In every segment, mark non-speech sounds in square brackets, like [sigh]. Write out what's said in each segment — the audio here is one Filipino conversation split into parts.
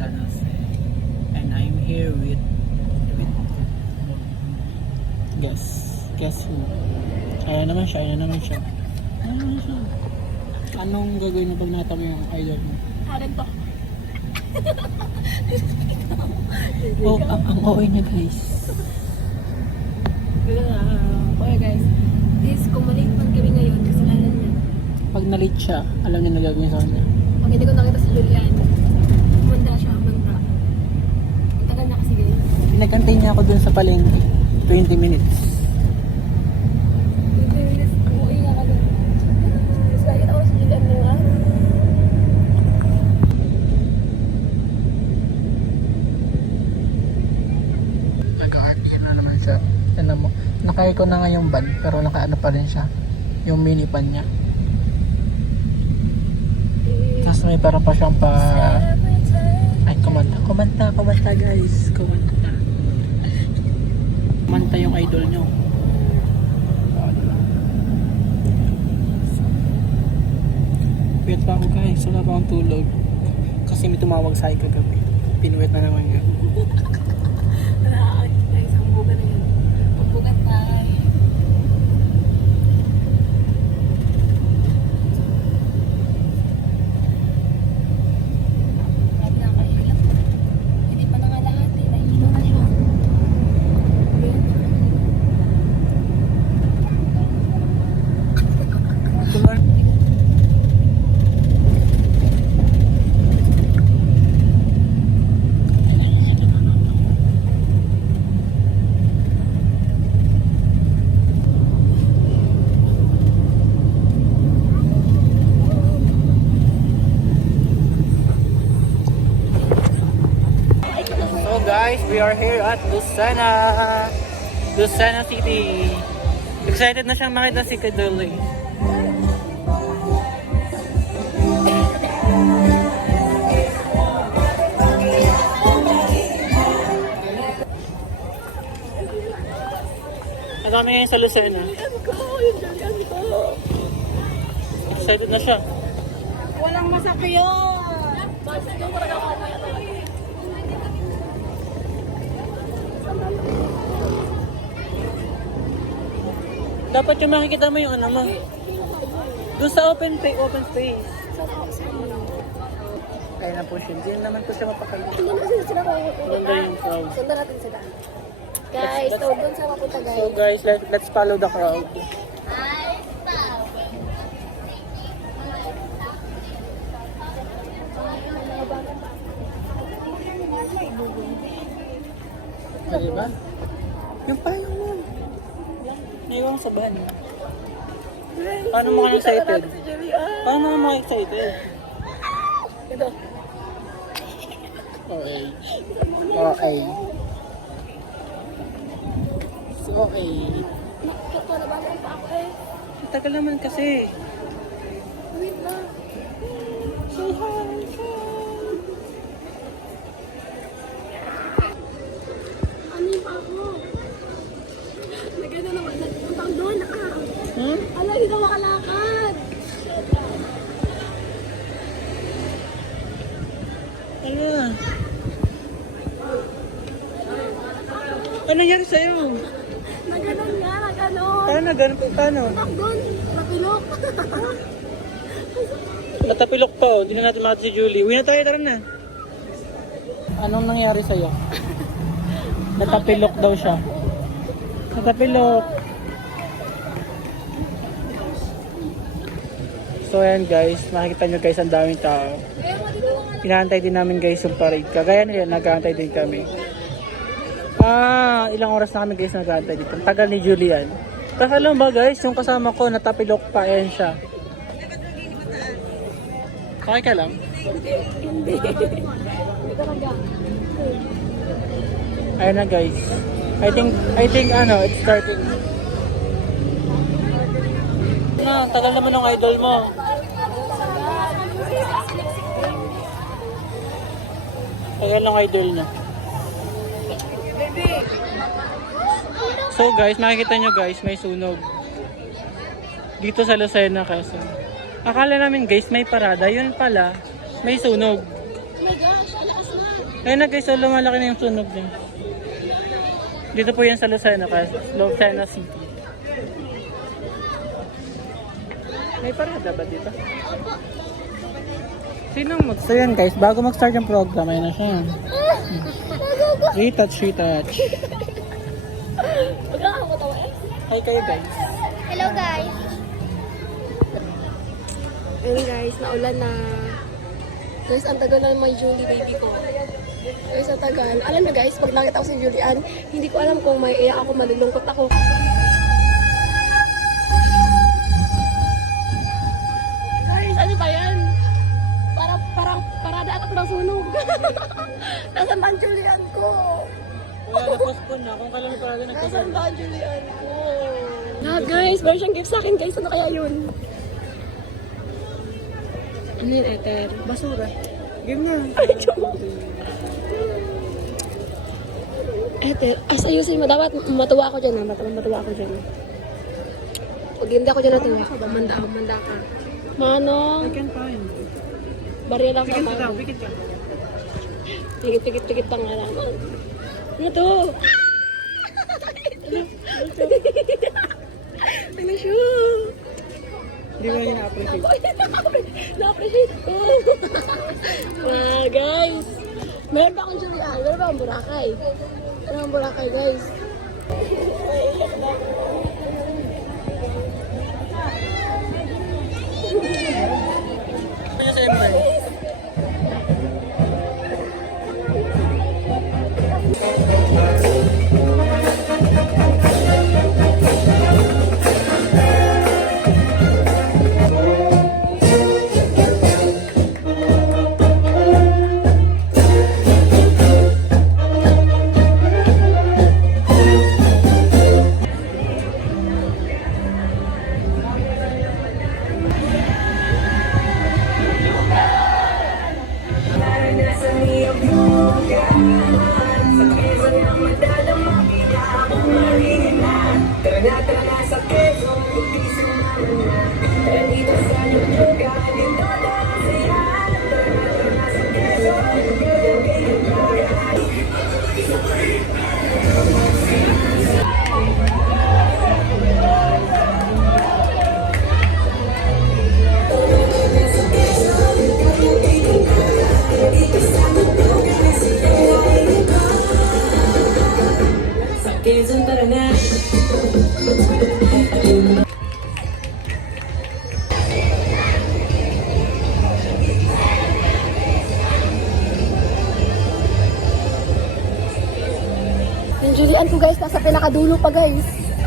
San Jose. And I'm here with, with guess, guess who? Ayan naman siya, ayan naman siya. Ayan naman siya. Anong gagawin mo pag natabi yung idol mo? Harin to. [laughs] oh, ang, ang OA niya guys. Uh, okay guys, this kumulate pag ngayon, kasalanan niya. Pag nalit siya, alam niya na gagawin sa kanya. Pag hindi ko nakita si Julian, guys. Pinagantay niya ako dun sa palengke. 20 minutes. Dito yung umuwi nga kami. Mas nakita ko si Julian ng araw. Nag-RPM na naman siya. Tignan mo. Nakaya ko na nga yung van, pero nakaano pa rin siya. Yung mini van niya. Tapos may parang pa siyang pa... Ay, kumanta. Kumanta, kumanta guys. Kumanta. Kumanta yung idol nyo. Puyat pa ako guys. Wala pa akong tulog. Kasi may tumawag sa akin kagabi. Pinuwet na naman yun. [laughs] Wala, guys, ang buga na yun. Pagbugat tayo. Grabe nakakahilap. Hindi pa na nga lahat eh. Nahihilo na siya. Ayun. So guys, we are here at Lucena. Lucena City. Excited na siyang makita si Kaduli. Ang dami ngayon sa Lucena. Excited na siya. Walang masakyan! Basta ko talaga ako Dapat yung makikita mo yung ano mo. Doon sa open space, open space. Kaya na po siya. Hindi naman po siya mapakali. Hindi na sila sila Maganda yung crowd. Sundan natin sila. Guys, so doon sa mapunta So guys. guys, let, let's follow the crowd. Ah, diba? Yung payong mo. Naiwan sa van. Paano mo ka excited? Julian. Paano mo ka excited? Ito. Okay. Okay. Okay. Nakakalabanan pa ako eh. Tagal naman kasi. Nagano naman. Nagpuntang doon ah. Hmm? Ala, hindi ka makalakad. Ano na? Ano nangyari sa'yo? Naganon nga, naganon. Paano na ganun? Paano? Puntang doon. Napilok. [laughs] Natapilok pa oh. Hindi na natin makita si Julie. Uwi na tayo, tara na. Anong nangyari sa'yo? [laughs] Natapilok daw siya. Natapilok. So ayan guys, makikita nyo guys ang daming tao. Inaantay din namin guys yung parade. Kagaya nila, nag-aantay din kami. Ah, ilang oras na kami guys nag-aantay dito. Ang tagal ni Julian. Tapos alam ba guys, yung kasama ko, natapilok pa, ayan siya. Okay ka lang? Hindi. Ayun na guys. I think, I think ano, it's starting. Na, tagal naman ng idol mo. Tagal ng idol na. So guys, makikita nyo guys, may sunog. Dito sa Lucena, Quezon. Akala namin guys, may parada. Yun pala, may sunog. Oh my gosh, alakas na. Ayun na guys, so lumalaki na yung sunog niya. Dito po yan sa Lucena. Lucena City. May parada ba dito? Sinong mag... So yan guys, bago mag-start yung program, ayun na siya. Retouch, retouch. Eh. Hi kayo guys. Hello guys. Ayun guys, naulan na. Guys, ang tagal na may Julie baby ko. Guys, ang tagal. Alam na guys, pag nakita ko si Julian, hindi ko alam kung may iyak ako, malulungkot ako. Guys, ano ba yan? Parang, parang, parada ako ng sunog. Nasaan ba ang Julian ko? Wala, na-postpone na. Kung kailan parada Nasaan nagkakaroon. ba ang Julian ko? Na guys, meron siyang gift sa akin guys. Ano kaya yun? Ano yun, Ether? Basura. Game [laughs] na. Ether, as ayusin mo. Dapat matuwa ako dyan ha. Matuwa, matuwa ako dyan. Pag hindi ako dyan natuwa, manda, manda ka. Manong, I can find. barya lang Pikit sa tao. pikit ka. Tigit, tigit, tigit pa nga lang. Ano to? Ano siya? Di ba yun na-appreciate? Na-appreciate ko. ah, guys. Meron pa akong Julian. Meron pa akong Boracay. Meron akong Boracay, guys. Ano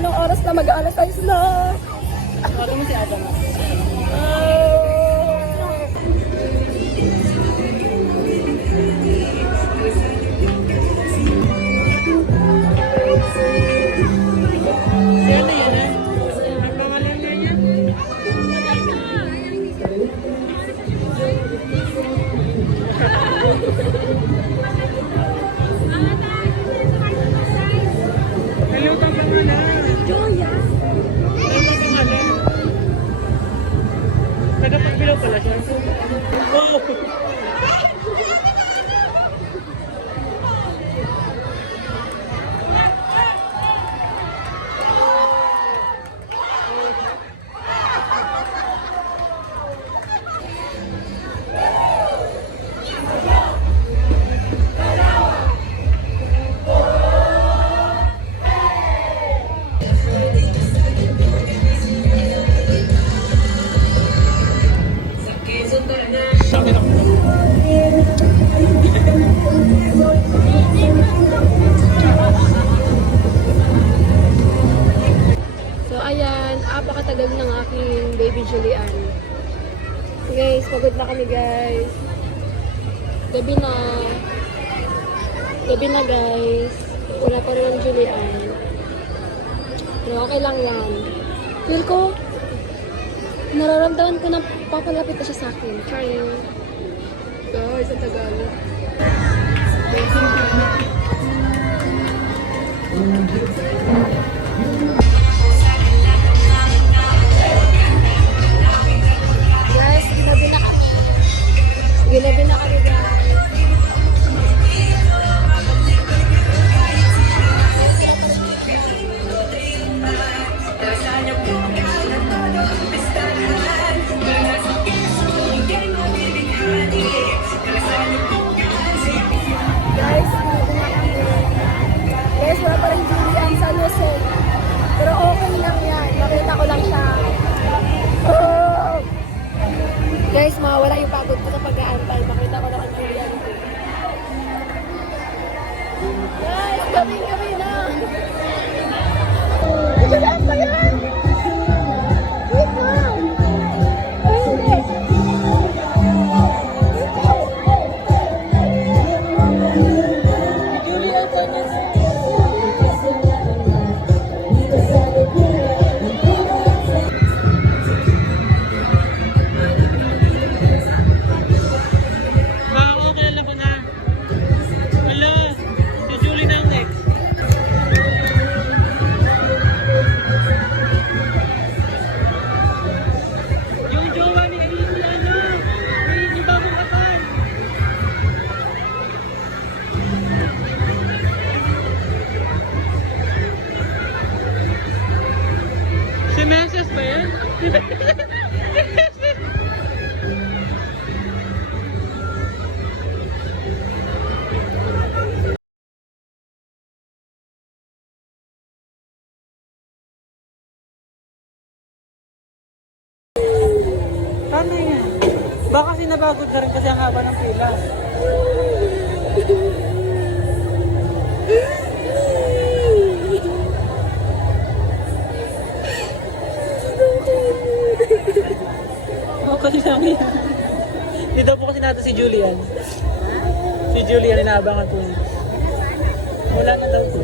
Anong oras na mag-aalas tayo na? Ano mo si Adam? Ah. Aking baby Julian. Guys, pagod na kami, guys. Gabi na. Gabi na, guys. Wala pa rin ang Julian. Pero okay lang yan. Feel ko, nararamdaman ko na papalapit na siya sa akin. Charing. Guys, ang tagal. Guys, mag-ano Paano yan? Baka sinabagod ka rin kasi ang haba ng pila. Sabi niya. Hindi daw po kasi natin si Julian. Si Julian, inaabangan po niya. Wala na daw po.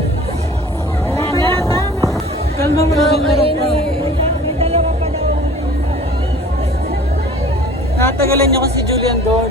Wala na. Kalma mo na meron pa. Natagalan niyo kasi si Julian doon.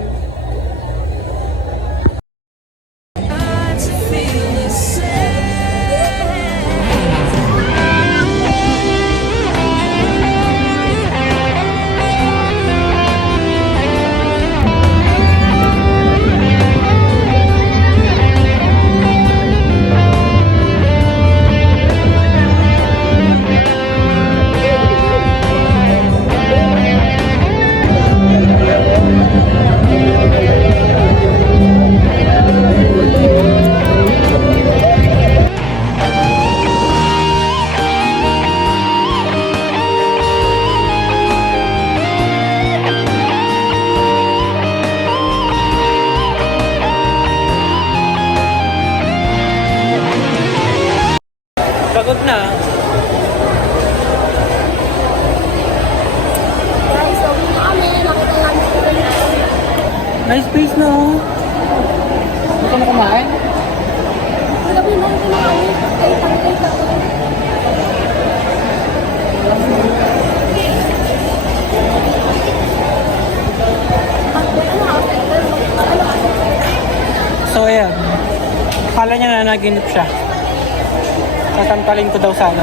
Naginip siya. Tatantalin ko daw sana.